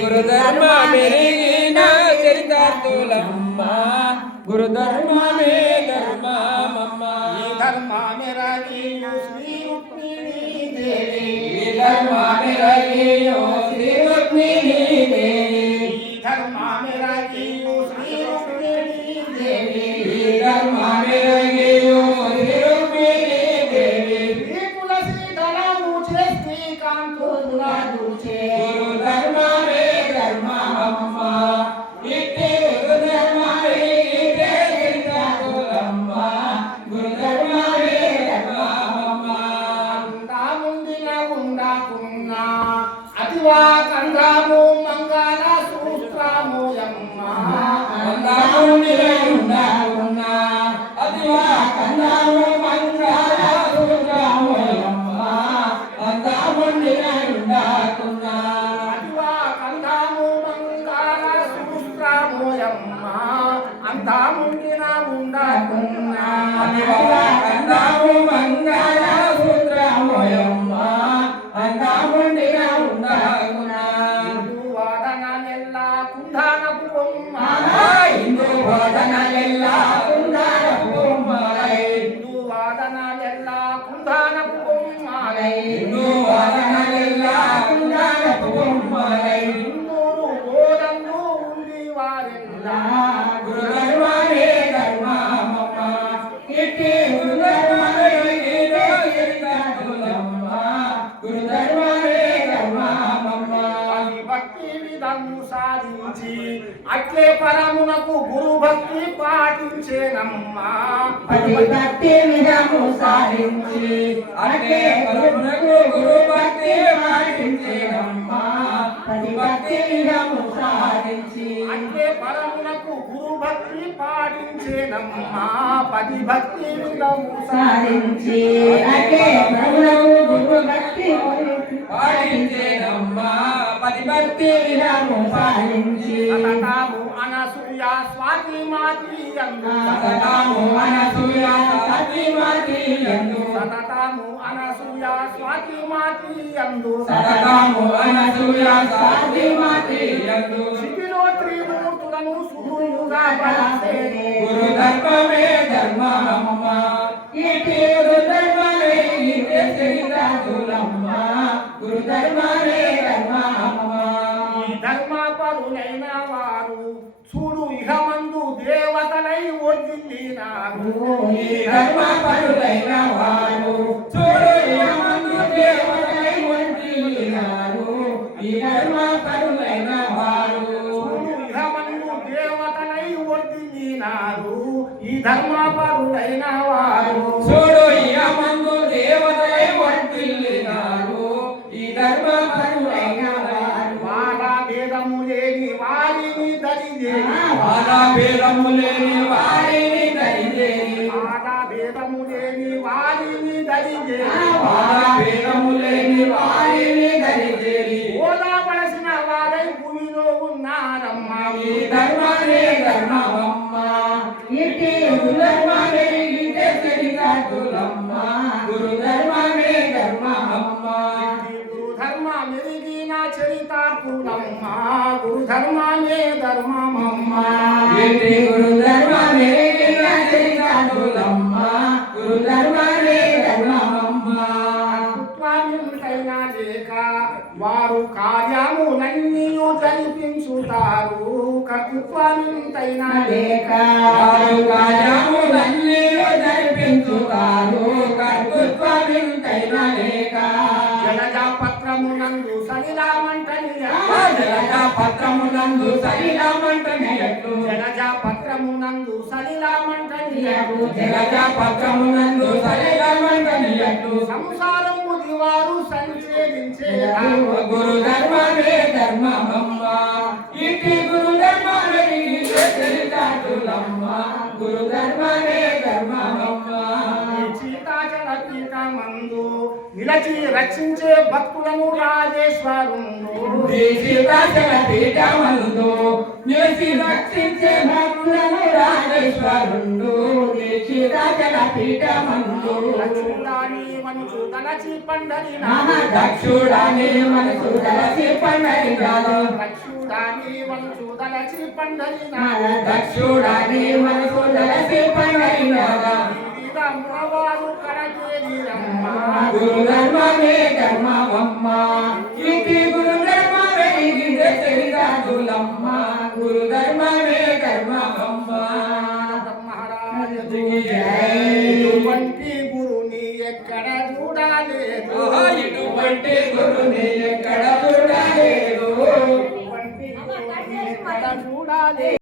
గురుధర్మ మెరిగిన చరితార్థులమ్మ గురుధర్మ మే ధర్మమమ్మ ధర్మ మెరగియో శ్రీ రుక్మిణీ దేవి ధర్మ మెరగియో శ్రీ రుక్మిణీ దేవి ధర్మ మెరగియో శ్రీ రుక్మిణీ దేవి ధర్మ మెరగియో శ్రీ రుక్మిణీ దేవి శ్రీ తులసి దళము చేసి కాంతో గుణాదుచే గురు ధర్మ మే ధర్మమమ్మ ఇట్టి గురు ధర్మ మే ఇటే శ్రీరాములమ్మ గురు ధర్మ మే ధర్మమమ్మ అందాముందిన ఉండాకున్న అతివా కందాము మంగళ సూత్రము యమ్మ అందాముందిన ఉండాకున్న అతివా కందాము మంగళ సూత్రము యమ్మ అందాముందిన ఉండాకున్న అతివా కందాము మంగళ సూత్రము యమ్మ అందాముందిన ఉండాకున్న అతివా కందాము మంగళ సూత్రము యమ్మ అందాముందిన ఉండాకున్న హిందూ వాదనలెల్ల కుందానపు బొమ్మ హిందూ వాదనలెల్ల కుందానపు బొమ్మలై హిందూ వాదనలెల్ల కుందానపు బొమ్మలై హిందూ వాదనలెల్ల కుందానపు బొమ్మలై హిందూరు బోధంలో ఉంది వారెల్ల గురు ధర్మ మే ధర్మమమ్మ ఇట్టి గురు ధర్మ మే ఇటే శ్రీరాములమ్మ గురు ధర్మ మే ధర్మమమ్మ భక్తి విధము సాధించి అట్లే పరమునకు గురు భక్తి పాటించేనమ్మ భక్తి విధము సాధించి అట్లే పరమునకు గురు భక్తి పాటించేనమ్మ భక్తి విధము సాధించి అట్లే పరమునకు గురు భక్తి పాటించేనమ్మ పది భక్తి విధము సాధించి అట్లే పరమునకు గురు భక్తి పాటించేనమ్మ పది భక్తి విధము సాధించి సతతము అనసూయ స్వాతి మాతి యందు సతతము అనసూయ స్వాతి మాతి యందు సతతము అనసూయ స్వాతి మాతి యందు సతతము అనసూయ స్వాతి మాతి యందు శిఖిలో త్రిమూర్తులను సుగురుగా బలసేనే గురు ధర్మ మే ధర్మమమ్మ ఇటి గురు ధర్మ మే ఇటే శ్రీరాములమ్మ గురు ధర్మ మే ధర్మమమ్మ ధర్మ పరులైన వారు చూడు ఇహమందు దేవతలై వర్ధిల్లినారు ఈ ధర్మ పరులైన వారు చూడు ఇహమందు దేవతలై వర్ధిల్లినారు ఈ ధర్మ పరులైన వారు చూడు ఇహమందు దేవతలై వర్ధిల్లినారు ఈ ధర్మ పరులైన వారు చూడు ఇహమందు దేవతలై వర్ధిల్లినారు ఈ ధర్మ పరులైన భేదములేని వారిని దరిదేని ఆదా భేదములేని వారిని దరిదేని ఆదా భేదములేని వారిని దరిదేని ఆదా భేదములేని వారిని దరిదేని ఓదాపలసిన వారై భూమిలో ఉన్నారమ్మ ఈ ధర్మమే ధర్మమమ్మ ఇటి గురు ధర్మమే ఇటే శ్రీరాములమ్మ గురు ధర్మమే ధర్మమమ్మ గురు ధర్మ మెరిగిన చరితార్థులమ్మ గురు ధర్మ మే ధర్మమమ్మ ఇటి గురు ధర్మ మెరిగిన చరితార్థులమ్మ గురు ధర్మ మే ధర్మమమ్మ కర్తృత్వముంటైనా లేక వారు కార్యములన్నీయు జరిపించుతారు కర్తృత్వముంటైనా లేక వారు కార్యములన్నీయు జరిపించుతారు కర్తృత్వముంటైనా లేక జలజపత్రమునందు సలిలామంటనియు సలిలామంటనియు జలజపత్రమునందు సలిలామంటనియు జలజపత్రమునందు సలిలామంటనియు సంసారము దివారు సంచేదించే గురు ధర్మ మే ధర్మమమ్మ ఇటి గురు ధర్మ మే ఇటే శ్రీరాములమ్మ గురు ధర్మ మే ధర్మమమ్మ సీతాచల పీఠమందు నిలచి రక్షించే భక్తులను రాజేశ్వరుండు సీతాచల పీఠమందు నిలచి రక్షించే భక్తులను రాజేశ్వరుండు సీతాచల పీఠమందు దక్షుడాని మనసు తలచి పండరి పండరినాథ దక్షుడాని మనసు దలచి పండరినాథ దక్షుడాని మనసు దలచి పండరినాథ అమ్మవారు కడచేరిరమ్మ గురు ధర్మమే ధర్మమమ్మ ఇంటి గురు ధర్మ వెలిగిన చరితాదులమ్మ గురు ధర్మమే ధర్మమమ్మ మహారాజుకి జై ఇటువంటి గురుని ఎక్కడ చూడలేదు ఇటువంటి గురుని ఎక్కడ చూడలేదు ఇటువంటి గురుని ఎక్కడ చూడలేదు